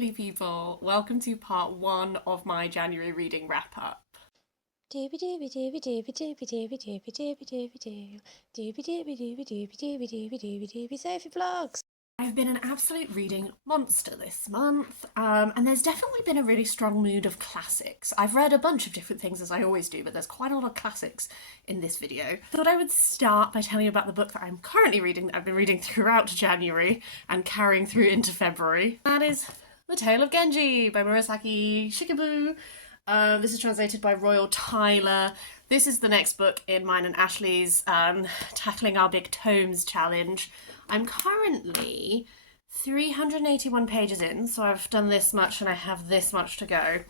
lovely people. Welcome to part one of my January reading wrap up. Doobie doobie doobie doobie doobie doobie doobie doobie doobie doo. Doobie doobie doobie doobie doobie doobie doobie doobie Sophie vlogs. I've been an absolute reading monster this month, and there's definitely been a really strong mood of classics. I've read a bunch of different things as I always do, but there's quite a lot of classics in this video. I thought I would start by telling you about the book that I'm currently reading, that I've been reading throughout January and carrying through into February. That is The Tale of Genji by Murusaki Shikabu. This is translated by Royall Tyler. This is the next book in mine and Ashley's Tackling Our Big Tomes challenge. I'm currently 381 pages in, so I've done this much and I have this much to go.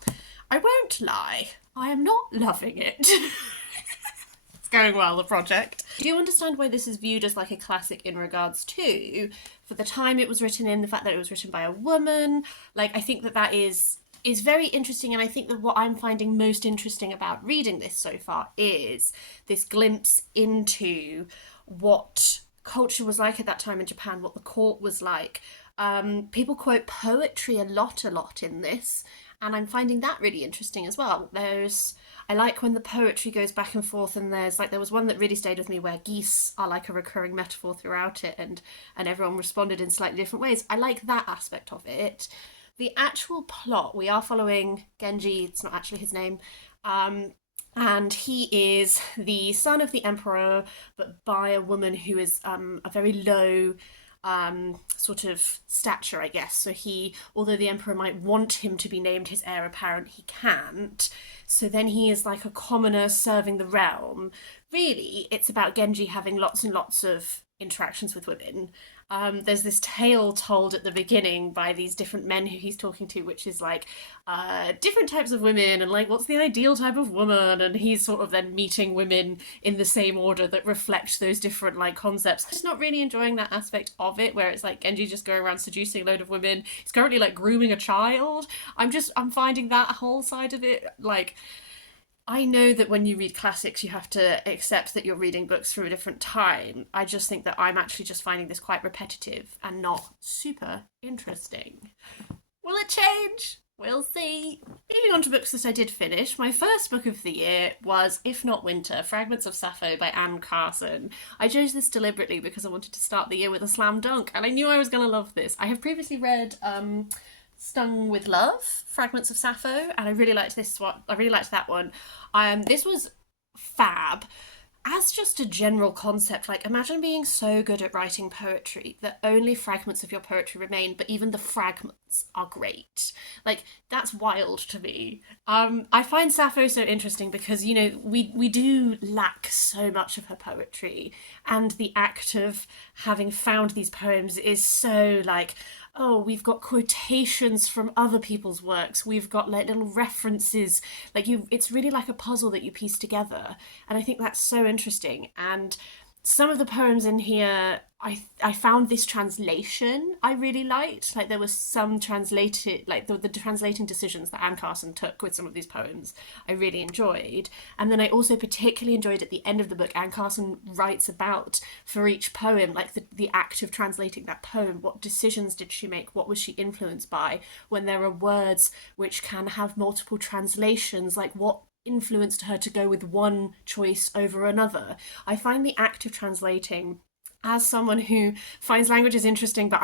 I won't lie, I am not loving it. It's going well, the project. I do understand why this is viewed as like a classic in regards to, for the time it was written in, the fact that it was written by a woman. Like, I think that is very interesting, and I think that what I'm finding most interesting about reading this so far is this glimpse into what culture was like at that time in Japan, what the court was like. People quote poetry a lot in this, and I'm finding that really interesting as well. I like when the poetry goes back and forth, and there was one that really stayed with me where geese are like a recurring metaphor throughout it, and everyone responded in slightly different ways. I like that aspect of it. The actual plot, we are following Genji, it's not actually his name, and he is the son of the emperor, but by a woman who is a very low sort of stature, I guess. So although the emperor might want him to be named his heir apparent, he can't. So then he is like a commoner serving the realm. Really, it's about Genji having lots and lots of interactions with women. There's this tale told at the beginning by these different men who he's talking to, which is like different types of women and like what's the ideal type of woman, and he's sort of then meeting women in the same order that reflect those different like concepts. I'm just not really enjoying that aspect of it, where it's like Genji just going around seducing a load of women. He's currently like grooming a child. I'm finding that whole side of it like, I know that when you read classics, you have to accept that you're reading books from a different time. I just think that I'm actually just finding this quite repetitive and not super interesting. Will it change? We'll see. Moving on to books that I did finish, my first book of the year was If Not Winter, Fragments of Sappho by Carson. I chose this deliberately because I wanted to start the year with a slam dunk, and I knew I was going to love this. I have previously read Stung with Love, Fragments of Sappho, and I really liked this one. I really liked that one. This was fab. As just a general concept, like imagine being so good at writing poetry that only fragments of your poetry remain, but even the fragments are great. Like, that's wild to me. I find Sappho so interesting because, you know, we do lack so much of her poetry, and the act of having found these poems is so like, oh, we've got quotations from other people's works, we've got like little references, it's really like a puzzle that you piece together, and I think that's so interesting. And some of the poems in here, I found this translation I really liked. Like, there was some translated, like the translating decisions that Carson took with some of these poems I really enjoyed. And then I also particularly enjoyed at the end of the book, Carson writes about, for each poem, like the act of translating that poem. What decisions did she make? What was she influenced by? When there are words which can have multiple translations, like what influenced her to go with one choice over another. I find the act of translating, as someone who finds languages interesting, but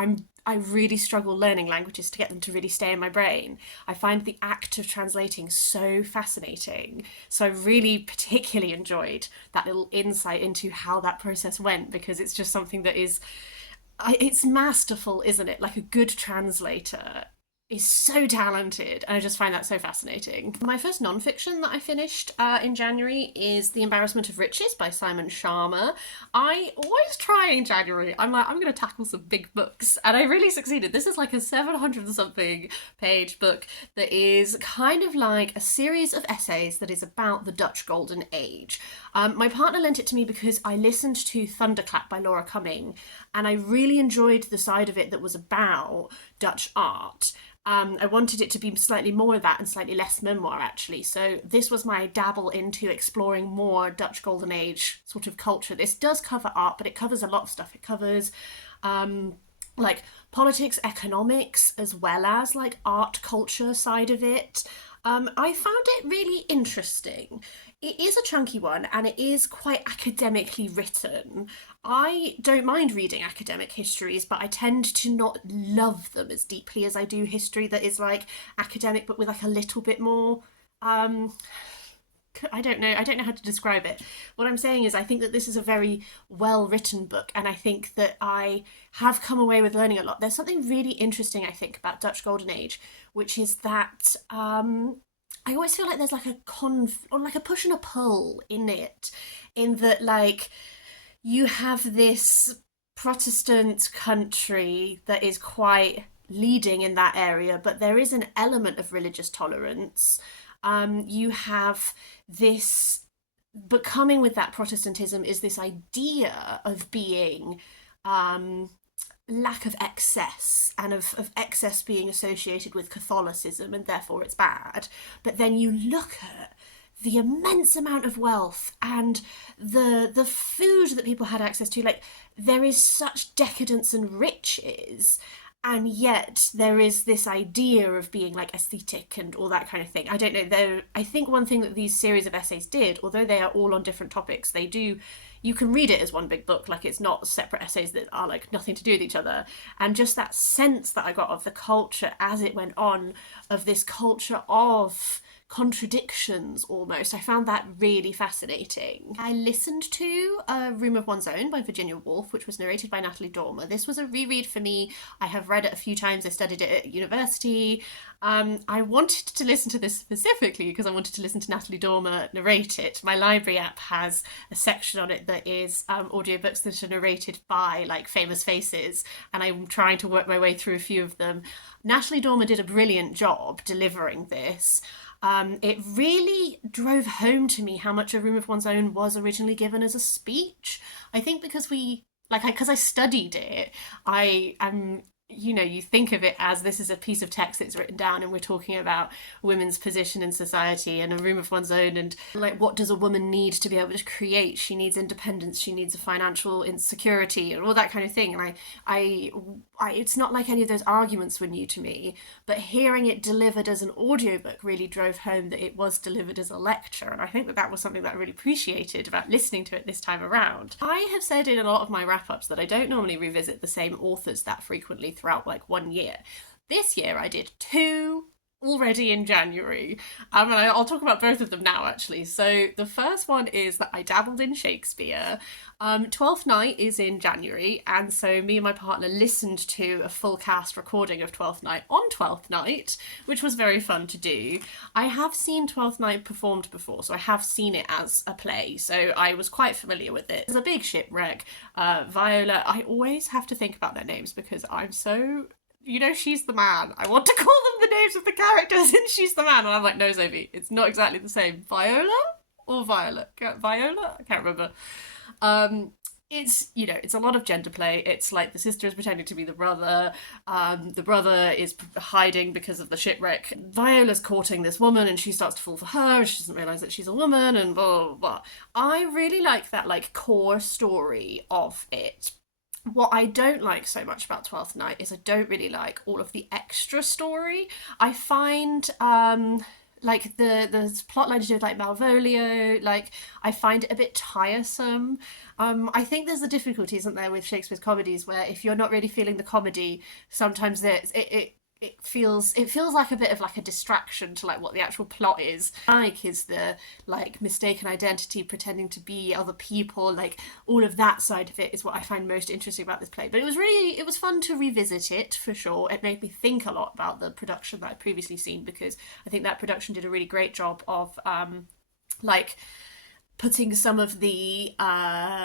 I really struggle learning languages to get them to really stay in my brain. I find the act of translating so fascinating. So I really particularly enjoyed that little insight into how that process went, because it's just something that it's masterful, isn't it? Like, a good translator is so talented, and I just find that so fascinating. My first non-fiction that I finished in January is The Embarrassment of Riches by Schama. I always try in January, I'm like, I'm going to tackle some big books, and I really succeeded. This is like a 700 something page book that is kind of like a series of essays that is about the Dutch Golden Age. My partner lent it to me because I listened to Thunderclap by Laura Cumming, and I really enjoyed the side of it that was about Dutch art. I wanted it to be slightly more of that and slightly less memoir, actually. So this was my dabble into exploring more Dutch Golden Age sort of culture. This does cover art, but it covers a lot of stuff. It covers like politics, economics, as well as like art, culture side of it. I found it really interesting. It is a chunky one and it is quite academically written. I don't mind reading academic histories, but I tend to not love them as deeply as I do history that is like academic but with like a little bit more I don't know how to describe it. What I'm saying is I think that this is a very well written book and I think that I have come away with learning a lot. There's something really interesting I think about Dutch Golden Age, which is that I always feel like there's like or like a push and a pull in it, in that like you have this Protestant country that is quite leading in that area, but there is an element of religious tolerance. You have this, but coming with that Protestantism is this idea of being lack of excess and of excess being associated with Catholicism and therefore it's bad. But then you look at the immense amount of wealth and the food that people had access to, like there is such decadence and riches, and yet there is this idea of being like aesthetic and all that kind of thing. I don't know, though. I think one thing that these series of essays did, although they are all on different topics, they do, you can read it as one big book, like it's not separate essays that are like nothing to do with each other. And just that sense that I got of the culture as it went on, of this culture of contradictions almost, I found that really fascinating. I listened to A Room of One's Own by Virginia Woolf, which was narrated by Natalie. This was a reread for me. I have read it a few times. I studied it at university. I wanted to listen to this specifically because I wanted to listen to Natalie Dormer narrate it. My library app has a section on it that is audiobooks that are narrated by like famous faces, and I'm trying to work my way through a few of them. Natalie Dormer did a brilliant job delivering this. It really drove home to me how much A Room of One's Own was originally given as a speech. I think because because I studied it, I am, you know, you think of it as this is a piece of text that's written down and we're talking about women's position in society and a room of one's own, and like what does a woman need to be able to create? She needs independence, she needs a financial insecurity and all that kind of thing. And I it's not like any of those arguments were new to me, but hearing it delivered as an audiobook really drove home that it was delivered as a lecture, and I think that that was something that I really appreciated about listening to it this time around. I have said in a lot of my wrap-ups that I don't normally revisit the same authors that frequently throughout like 1 year. This year I did 2 already in January, and I'll talk about both of them now actually. So the first one is that I dabbled in Shakespeare. Twelfth Night is in January, and so me and my partner listened to a full cast recording of Twelfth Night on Twelfth Night, which was very fun to do. I have seen Twelfth Night performed before, so I have seen it as a play, so I was quite familiar with it. There's a big shipwreck. Viola, I always have to think about their names because I'm so, you know, She's the Man. I want to call them the names of the characters in She's the Man, and I'm like, no, Zoe, it's not exactly the same. Viola or Violet? Viola? I can't remember. It's, you know, it's a lot of gender play. It's like the sister is pretending to be the brother is hiding because of the shipwreck. Viola's courting this woman and she starts to fall for her and she doesn't realise that she's a woman and blah, blah, blah. I really like that, like, core story of it. What I don't like so much about Twelfth Night is I don't really like all of the extra story. I find like the plotline to do with like Malvolio, like I find it a bit tiresome. I think there's a difficulty, isn't there, with Shakespeare's comedies where if you're not really feeling the comedy, sometimes it feels like a bit of like a distraction to like what the actual plot is. Like is the like mistaken identity, pretending to be other people, like all of that side of it is what I find most interesting about this play. But it was fun to revisit it for sure. It made me think a lot about the production that I'd previously seen, because I think that production did a really great job of like putting some of the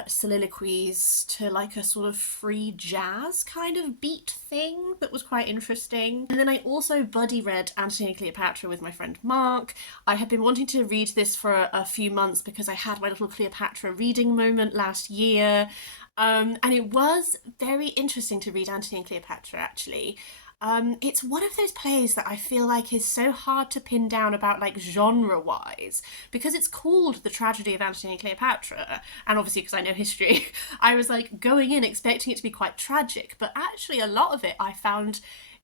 soliloquies to like a sort of free jazz kind of beat thing that was quite interesting. And then I also buddy read Antony and Cleopatra with my friend Mark. I had been wanting to read this for a few months because I had my little Cleopatra reading moment last year. And it was very interesting to read Antony and Cleopatra actually. It's one of those plays that I feel like is so hard to pin down about like genre-wise, because it's called The Tragedy of Antony and Cleopatra, and obviously because I know history, I was like going in expecting it to be quite tragic, but actually a lot of it I found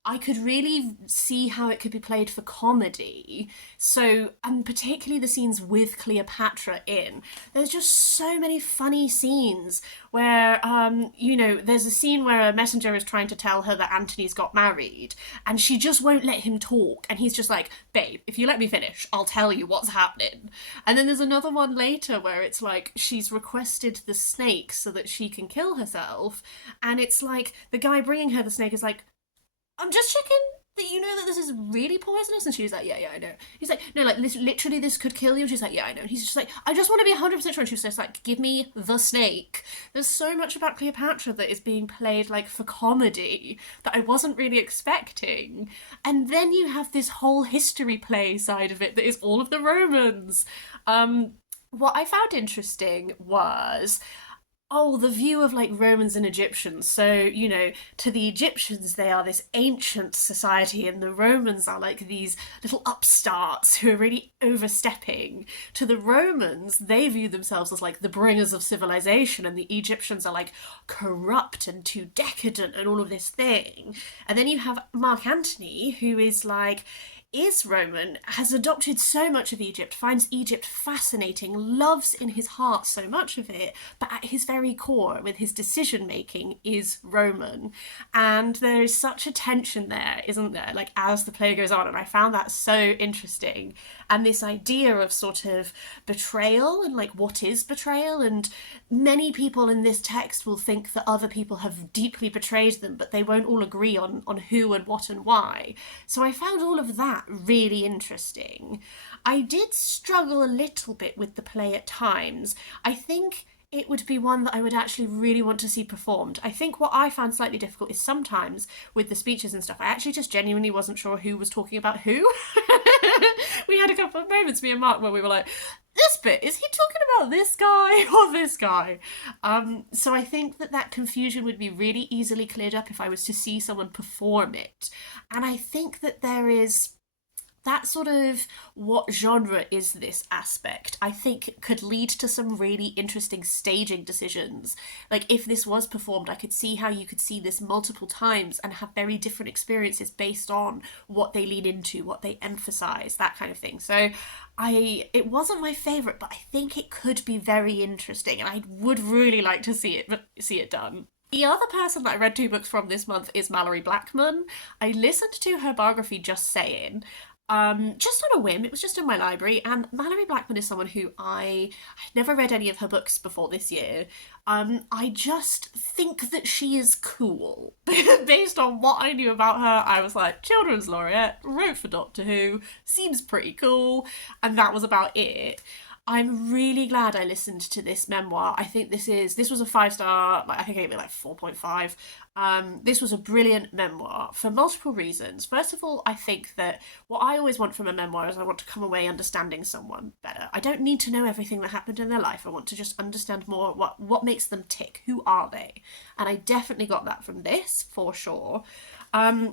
I could really see how it could be played for comedy. So, and particularly the scenes with Cleopatra in. There's just so many funny scenes where, there's a scene where a messenger is trying to tell her that Antony's got married, and she just won't let him talk. And he's just like, babe, if you let me finish, I'll tell you what's happening. And then there's another one later where it's like she's requested the snake so that she can kill herself. And it's like the guy bringing her the snake is like, I'm just checking that you know that this is really poisonous. And she's like, yeah, I know. He's like, no, like, literally this could kill you. She's like, yeah, I know. And he's just like, I just want to be 100% sure. And she's just like, give me the snake. There's so much about Cleopatra that is being played, like, for comedy that I wasn't really expecting. And then you have this whole history play side of it that is all of the Romans. What I found interesting was the view of like Romans and Egyptians. So, to the Egyptians, they are this ancient society, and the Romans are like these little upstarts who are really overstepping. To the Romans, they view themselves as like the bringers of civilization, and the Egyptians are like corrupt and too decadent and all of this thing. And then you have Mark Antony, who is Roman, has adopted so much of Egypt, finds Egypt fascinating, loves in his heart so much of it, but at his very core, with his decision making, is Roman. And there is such a tension there, isn't there? Like, as the play goes on, and I found that so interesting. And this idea of sort of betrayal and like what is betrayal, and many people in this text will think that other people have deeply betrayed them, but they won't all agree on who and what and why. So I found all of that really interesting. I did struggle a little bit with the play at times. I think it would be one that I would actually really want to see performed. I think what I found slightly difficult is sometimes with the speeches and stuff, I actually just genuinely wasn't sure who was talking about who. We had a couple of moments, me and Mark, where we were like, this bit, is he talking about this guy or this guy? So I think that confusion would be really easily cleared up if I was to see someone perform it. And I think that there is that sort of what genre is this aspect, I think could lead to some really interesting staging decisions. Like, if this was performed, I could see how you could see this multiple times and have very different experiences based on what they lean into, what they emphasize, that kind of thing. So it wasn't my favourite, but I think it could be very interesting, and I would really like to see it done. The other person that I read 2 books from this month is Malorie Blackman. I listened to her biography, Just Sayin', just on a whim. It was just in my library, and Malorie Blackman is someone who I'd never read any of her books before this year. I just think that she is cool. Based on what I knew about her, I was like, children's laureate, wrote for Doctor Who, seems pretty cool, and that was about it. I'm really glad I listened to this memoir. I think this was a 5-star, I think I gave it 4.5. This was a brilliant memoir for multiple reasons. First of all, I think that what I always want from a memoir is I want to come away understanding someone better. I don't need to know everything that happened in their life. I want to just understand more what makes them tick. Who are they? And I definitely got that from this, for sure. Her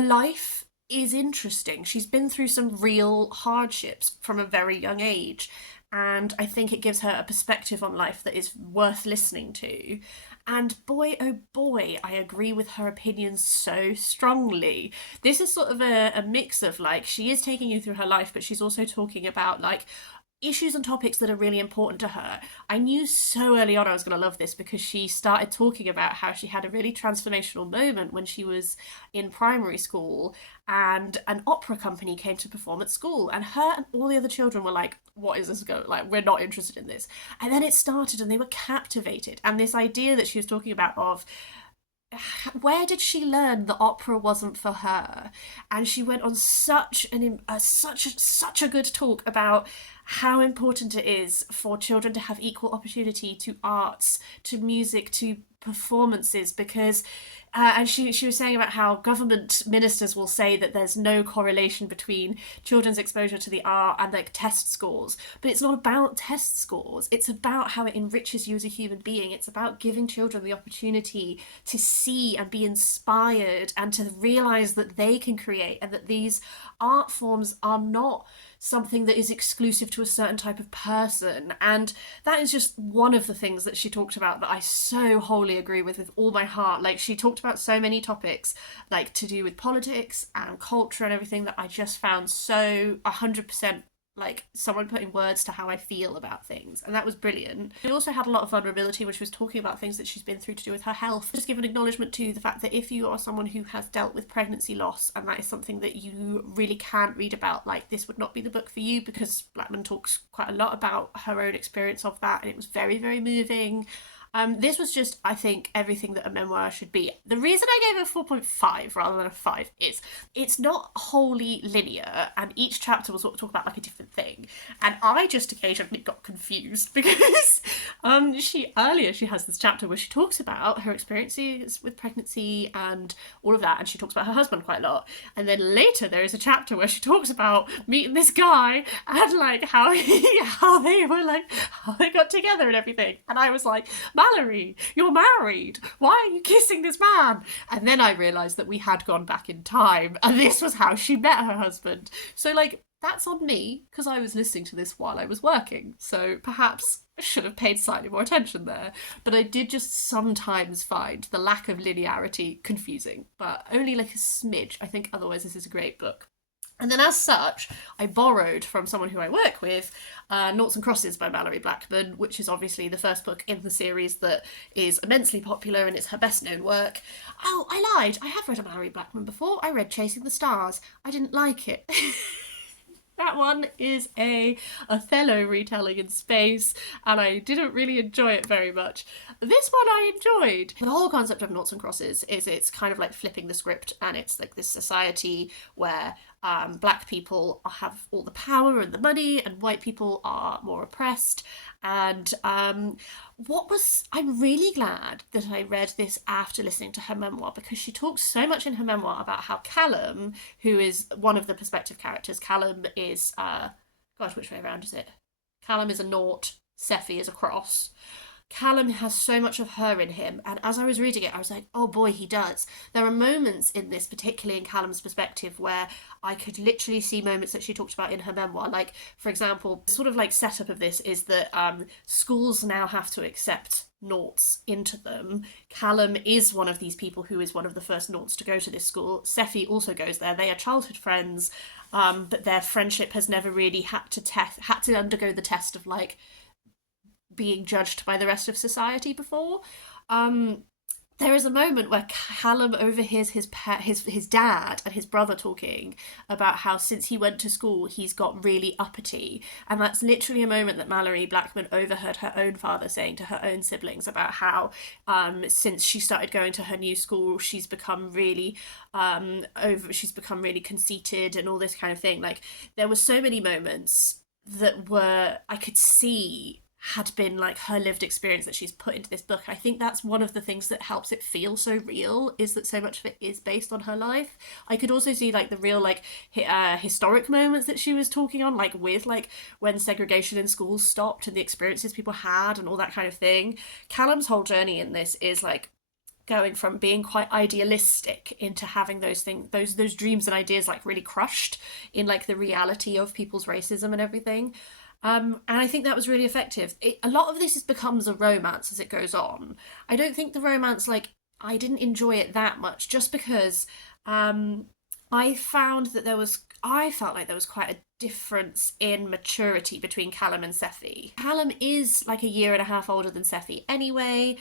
life is interesting. She's been through some real hardships from a very young age, and I think it gives her a perspective on life that is worth listening to. And boy, oh boy, I agree with her opinions so strongly. This is sort of a mix of she is taking you through her life, but she's also talking about issues and topics that are really important to her. I knew so early on I was going to love this, because she started talking about how she had a really transformational moment when she was in primary school, and an opera company came to perform at school, and her and all the other children were like, what is this we're not interested in this. And then it started, and they were captivated. And this idea that she was talking about of where did she learn that opera wasn't for her? And she went on such a good talk about how important it is for children to have equal opportunity to arts, to music, to performances, because and she was saying about how government ministers will say that there's no correlation between children's exposure to the art and like test scores, but it's not about test scores. It's about how it enriches you as a human being. It's about giving children the opportunity to see and be inspired and to realize that they can create, and that these art forms are not something that is exclusive to a certain type of person. And that is just one of the things that she talked about that I so wholly agree with all my heart. Like, she talked about so many topics like to do with politics and culture and everything that I just found so 100% like someone putting words to how I feel about things, and that was brilliant. She also had a lot of vulnerability when she was talking about things that she's been through to do with her health. Just give an acknowledgement to the fact that if you are someone who has dealt with pregnancy loss and that is something that you really can't read about, like, this would not be the book for you, because Blackman talks quite a lot about her own experience of that, and it was very, very moving. This was just, I think, everything that a memoir should be. The reason I gave it a 4.5 rather than a 5 is it's not wholly linear, and each chapter will sort of talk about like a different thing. And I just occasionally got confused because she has this chapter where she talks about her experiences with pregnancy and all of that, and she talks about her husband quite a lot. And then later there is a chapter where she talks about meeting this guy and like how they got together and everything. And I was like, Malorie, you're married. Why are you kissing this man? And then I realised that we had gone back in time, and this was how she met her husband. So, like, that's on me, because I was listening to this while I was working. So perhaps I should have paid slightly more attention there. But I did just sometimes find the lack of linearity confusing, but only like a smidge. I think otherwise this is a great book. And then as such, I borrowed from someone who I work with, Noughts and Crosses by Malorie Blackman, which is obviously the first book in the series that is immensely popular, and it's her best known work. Oh, I lied. I have read a Malorie Blackman before. I read Chasing the Stars. I didn't like it. That one is a Othello retelling in space, and I didn't really enjoy it very much. This one I enjoyed. The whole concept of Noughts and Crosses is it's kind of like flipping the script, and it's like this society where black people have all the power and the money, and white people are more oppressed. And I'm really glad that I read this after listening to her memoir, because she talks so much in her memoir about how Callum, who is one of the perspective characters, Callum is, which way around is it? Callum is a naught, Sephi is a cross. Callum has so much of her in him, and as I was reading it I was like, oh boy, he does. There are moments in this, particularly in Callum's perspective, where I could literally see moments that she talked about in her memoir. Like, for example, sort of like setup of this is that schools now have to accept Noughts into them. Callum is one of these people who is one of the first Noughts to go to this school. Sephi also goes there. They are childhood friends, but their friendship has never really had to undergo the test of like being judged by the rest of society before. There is a moment where Callum overhears his dad and his brother talking about how since he went to school he's got really uppity, and that's literally a moment that Malorie Blackman overheard her own father saying to her own siblings about how since she started going to her new school she's become really conceited and all this kind of thing. Like, there were so many moments that were, I could see, had been like her lived experience that she's put into this book. I think that's one of the things that helps it feel so real, is that so much of it is based on her life. I could also see like the real like historic moments that she was talking on, like with like when segregation in schools stopped and the experiences people had and all that kind of thing. Callum's whole journey in this is like going from being quite idealistic into having those dreams and ideas like really crushed in like the reality of people's racism and everything. And I think that was really effective. A lot of this becomes a romance as it goes on. I don't think the romance, like, I didn't enjoy it that much, just because I felt like there was quite a difference in maturity between Callum and Sephi. Callum is like a year and a half older than Sephi anyway.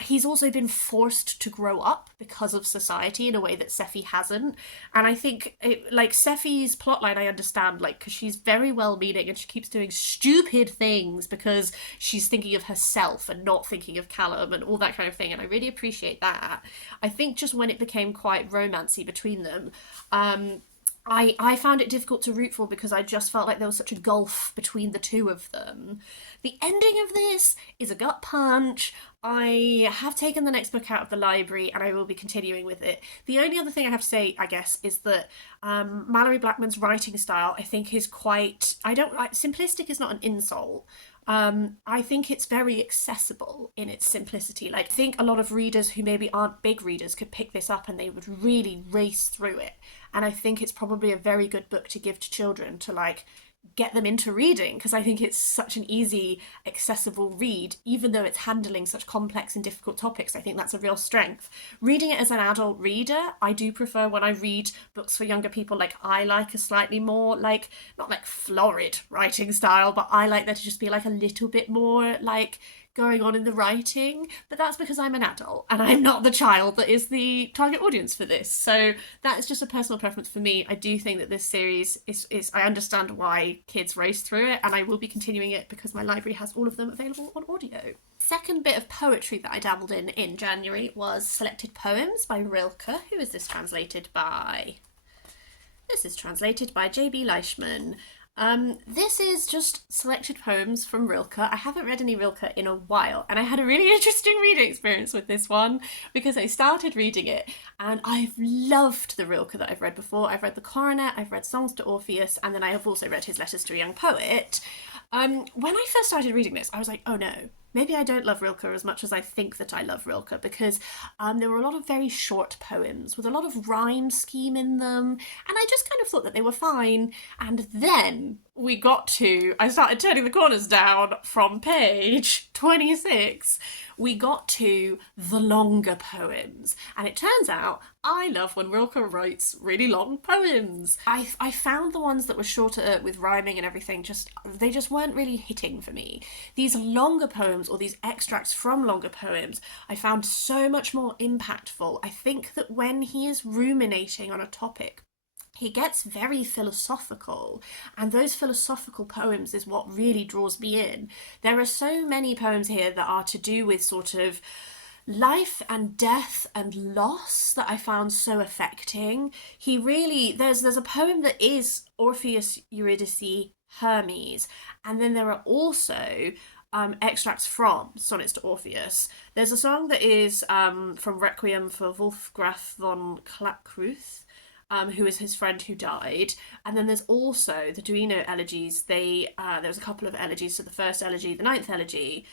He's also been forced to grow up because of society in a way that Sephi hasn't. And I think, Sephi's plotline, I understand, like, because she's very well-meaning and she keeps doing stupid things because she's thinking of herself and not thinking of Callum and all that kind of thing, and I really appreciate that. I think just when it became quite romancy between them, I found it difficult to root for because I just felt like there was such a gulf between the two of them. The ending of this is a gut punch. I have taken the next book out of the library and I will be continuing with it. The only other thing I have to say, I guess, is that Malorie Blackman's writing style, I think, is quite. I don't like. Simplistic is not an insult. I think it's very accessible in its simplicity. Like, I think a lot of readers who maybe aren't big readers could pick this up and they would really race through it. And I think it's probably a very good book to give to children to, like, get them into reading, because I think it's such an easy, accessible read, even though it's handling such complex and difficult topics. I think that's a real strength. Reading it as an adult reader, I do prefer when I read books for younger people. Like, I like a slightly more, like, not like florid writing style, but I like there to just be like a little bit more like going on in the writing, but that's because I'm an adult and I'm not the child that is the target audience for this. So that is just a personal preference for me. I do think that this series is I understand why kids race through it, and I will be continuing it because my library has all of them available on audio. Second bit of poetry that I dabbled in January was Selected Poems by Rilke. Who is this translated by? This is translated by J.B. Leishmann. This is just selected poems from Rilke. I haven't read any Rilke in a while, and I had a really interesting reading experience with this one because I started reading it and I've loved the Rilke that I've read before. I've read The Coronet, I've read Songs to Orpheus, and then I have also read his Letters to a Young Poet. When I first started reading this, I was like, oh no, maybe I don't love Rilke as much as I think that I love Rilke, because there were a lot of very short poems with a lot of rhyme scheme in them, and I just kind of thought that they were fine. And then I started turning the corners down from page 26. We got to the longer poems, and it turns out I love when Rilke writes really long poems. I found the ones that were shorter with rhyming and everything, they just weren't really hitting for me. These longer poems, or these extracts from longer poems, I found so much more impactful. I think that when he is ruminating on a topic, he gets very philosophical, and those philosophical poems is what really draws me in. There are so many poems here that are to do with sort of life and death and loss that I found so affecting. There's a poem that is Orpheus, Eurydice, Hermes, and then there are also extracts from Sonnets to Orpheus. There's a song that is from Requiem for Wolfgraf von Klackruth, who is his friend who died. And then there's also the Duino elegies. There was a couple of elegies. So the first elegy, the ninth elegy.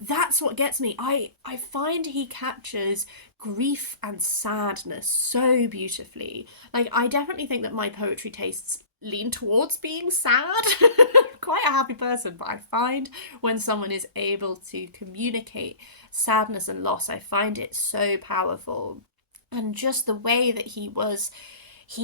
That's what gets me. I find he captures grief and sadness so beautifully. Like, I definitely think that my poetry tastes lean towards being sad. Quite a happy person, but I find when someone is able to communicate sadness and loss, I find it so powerful. And just the way that he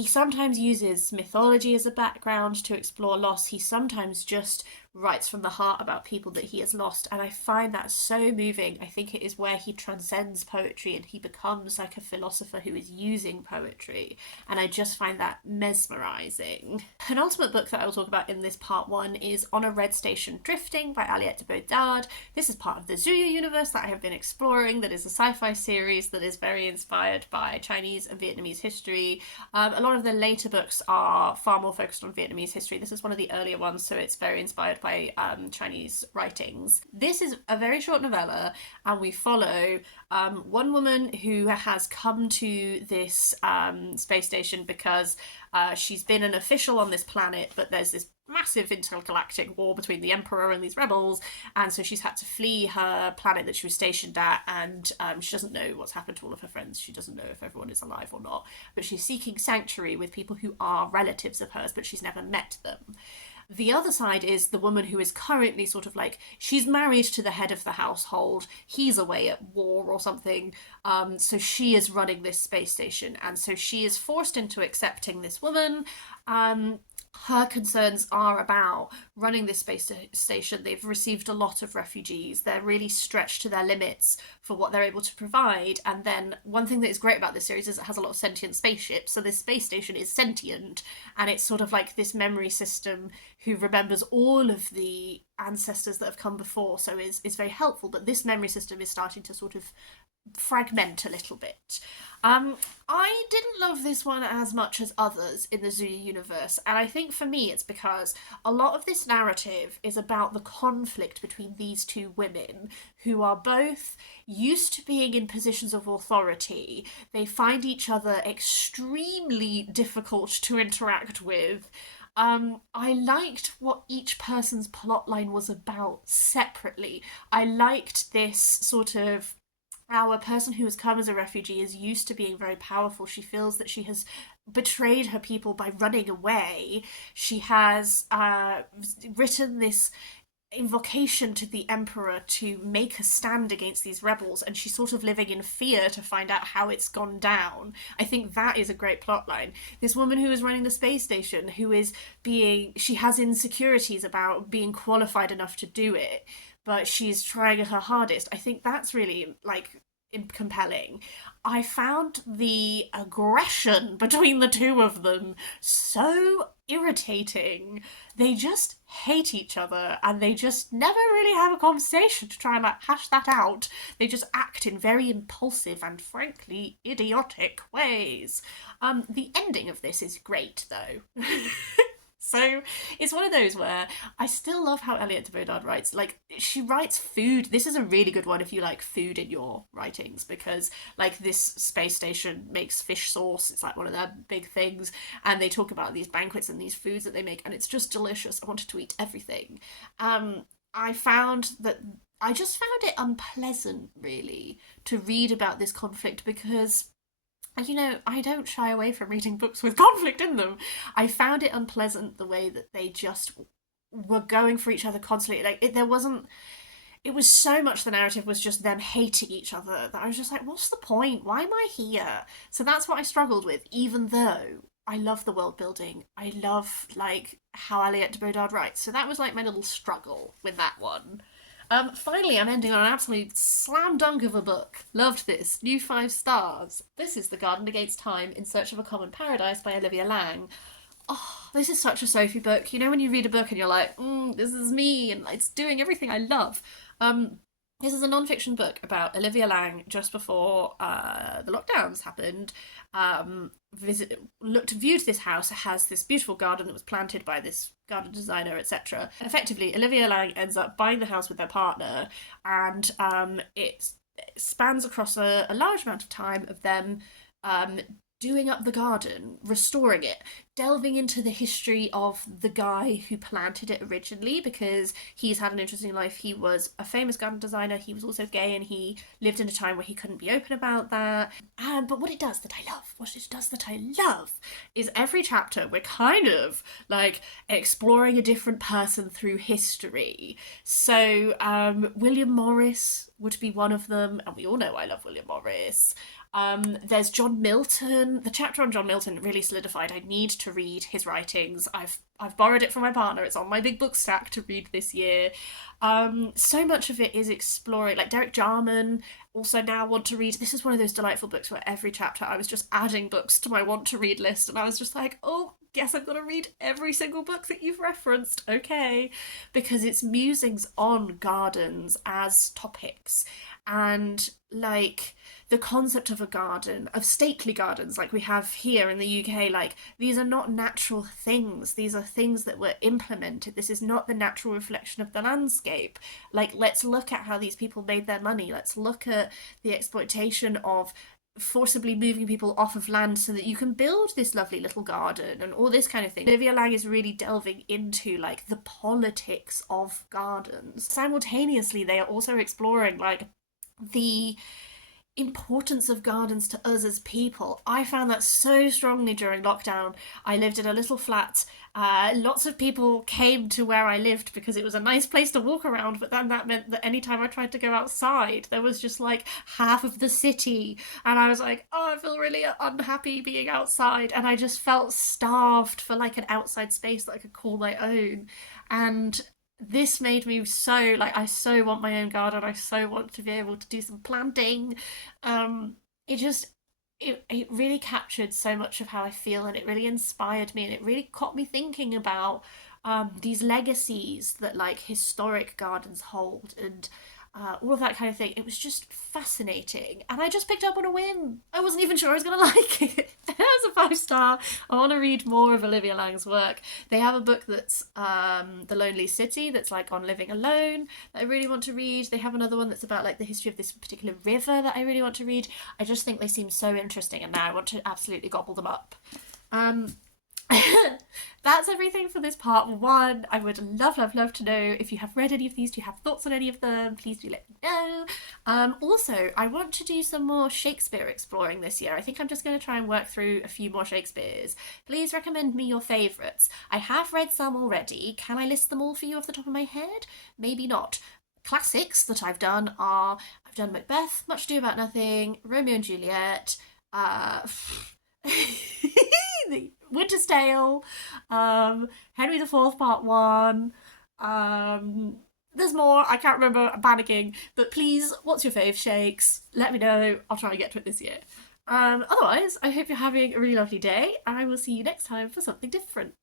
sometimes uses mythology as a background to explore loss. He sometimes just writes from the heart about people that he has lost, and I find that so moving. I think it is where he transcends poetry and he becomes like a philosopher who is using poetry, and I just find that mesmerising. An ultimate book that I will talk about in this part one is On a Red Station Drifting by Aliette de Bodard. This is part of the Zuya universe that I have been exploring, that is a sci-fi series that is very inspired by Chinese and Vietnamese history. A lot of the later books are far more focused on Vietnamese history. This is one of the earlier ones, so it's very inspired by Chinese writings. This is a very short novella, and we follow one woman who has come to this space station because she's been an official on this planet, but there's this massive intergalactic war between the Emperor and these rebels, and so she's had to flee her planet that she was stationed at, and she doesn't know what's happened to all of her friends. She doesn't know if everyone is alive or not, but she's seeking sanctuary with people who are relatives of hers, but she's never met them. The other side is the woman who is currently sort of like, she's married to the head of the household, he's away at war or something, so she is running this space station, and so she is forced into accepting this woman. Her concerns are about running this space station. They've received a lot of refugees. They're really stretched to their limits for what they're able to provide. And then one thing that is great about this series is it has a lot of sentient spaceships. So this space station is sentient, and it's sort of like this memory system who remembers all of the ancestors that have come before, so is very helpful. But this memory system is starting to sort of fragment a little bit. I didn't love this one as much as others in the Zoo universe, and I think for me it's because a lot of this narrative is about the conflict between these two women who are both used to being in positions of authority. They find each other extremely difficult to interact with. I liked what each person's plotline was about separately. I liked this sort of our person who has come as a refugee is used to being very powerful. She feels that she has betrayed her people by running away. She has written this invocation to the emperor to make a stand against these rebels, and she's sort of living in fear to find out how it's gone down. I think that is a great plotline. This woman who is running the space station, who is she has insecurities about being qualified enough to do it, but she's trying her hardest. I think that's really compelling. I found the aggression between the two of them so irritating. They just hate each other and they just never really have a conversation to try and hash that out. They just act in very impulsive and frankly idiotic ways. The ending of this is great though. So it's one of those where I still love how Aliette de Bodard writes. Like, she writes food. This is a really good one if you like food in your writings, because like this space station makes fish sauce. It's like one of their big things, and they talk about these banquets and these foods that they make, and it's just delicious. I wanted to eat everything. I found that I just found it unpleasant, really, to read about this conflict because I don't shy away from reading books with conflict in them. I found it unpleasant the way that they just were going for each other constantly. It was so much the narrative was just them hating each other that I was just like, what's the point? Why am I here? So that's what I struggled with, even though I love the world building. I love, how Aliette de Bodard writes. So that was, my little struggle with that one. Finally, I'm ending on an absolute slam dunk of a book. Loved this. New 5 stars. This is The Garden Against Time in Search of a Common Paradise by Olivia Laing. Oh, this is such a Sophie book. You know when you read a book and you're like, this is me, and it's doing everything I love. This is a non-fiction book about Olivia Laing just before the lockdowns happened. Viewed this house. It has this beautiful garden that was planted by this garden designer, etc. Effectively, Olivia Laing ends up buying the house with her partner, and it spans across a large amount of time of them doing up the garden, restoring it, delving into the history of the guy who planted it originally, because he's had an interesting life. He was a famous garden designer, he was also gay, and he lived in a time where he couldn't be open about that. But what it does that I love is every chapter we're kind of exploring a different person through history. So William Morris would be one of them, and we all know I love William Morris. There's John Milton. The chapter on John Milton really solidified I need to read his writings. I've borrowed it from my partner. It's on my big book stack to read this year. So much of it is exploring, Derek Jarman. Also now want to read. This is one of those delightful books where every chapter I was just adding books to my want to read list, and I was just like, oh, guess I've got to read every single book that you've referenced, okay? Because it's musings on gardens as topics, and the concept of a garden, of stately gardens like we have here in the UK, these are not natural things. These are things that were implemented. This is not the natural reflection of the landscape. Let's look at how these people made their money. Let's look at the exploitation of forcibly moving people off of land so that you can build this lovely little garden and all this kind of thing. Olivia Laing is really delving into the politics of gardens. Simultaneously, they are also exploring the importance of gardens to us as people. I found that so strongly during lockdown. I lived in a little flat. Lots of people came to where I lived because it was a nice place to walk around, but then that meant that anytime I tried to go outside, there was just half of the city, and I was like, oh, I feel really unhappy being outside, and I just felt starved for an outside space that I could call my own. And this made me so I so want my own garden. I so want to be able to do some planting. It really captured so much of how I feel, and it really inspired me, and it really got me thinking about these legacies that historic gardens hold. And all of that kind of thing. It was just fascinating, and I just picked up on a whim. I wasn't even sure I was going to like it. It was a 5-star. I want to read more of Olivia Lang's work. They have a book that's The Lonely City, that's like on living alone, that I really want to read. They have another one that's about like the history of this particular river that I really want to read. I just think they seem so interesting, and now I want to absolutely gobble them up. That's everything for this part 1. I would love to know if you have read any of these. Do you have thoughts on any of them? Please do let me know. Also, I want to do some more Shakespeare exploring this year. I think I'm just going to try and work through a few more Shakespeares. Please recommend me your favourites. I have read some already. Can I list them all for you off the top of my head? Maybe not. Classics that I've done are, I've done Macbeth, Much Ado About Nothing, Romeo and Juliet, the Winter's Tale, Henry the Fourth Part 1. There's more, I can't remember, I'm panicking. But please, what's your fave, Shakes? Let me know, I'll try and get to it this year. Otherwise, I hope you're having a really lovely day, and I will see you next time for something different.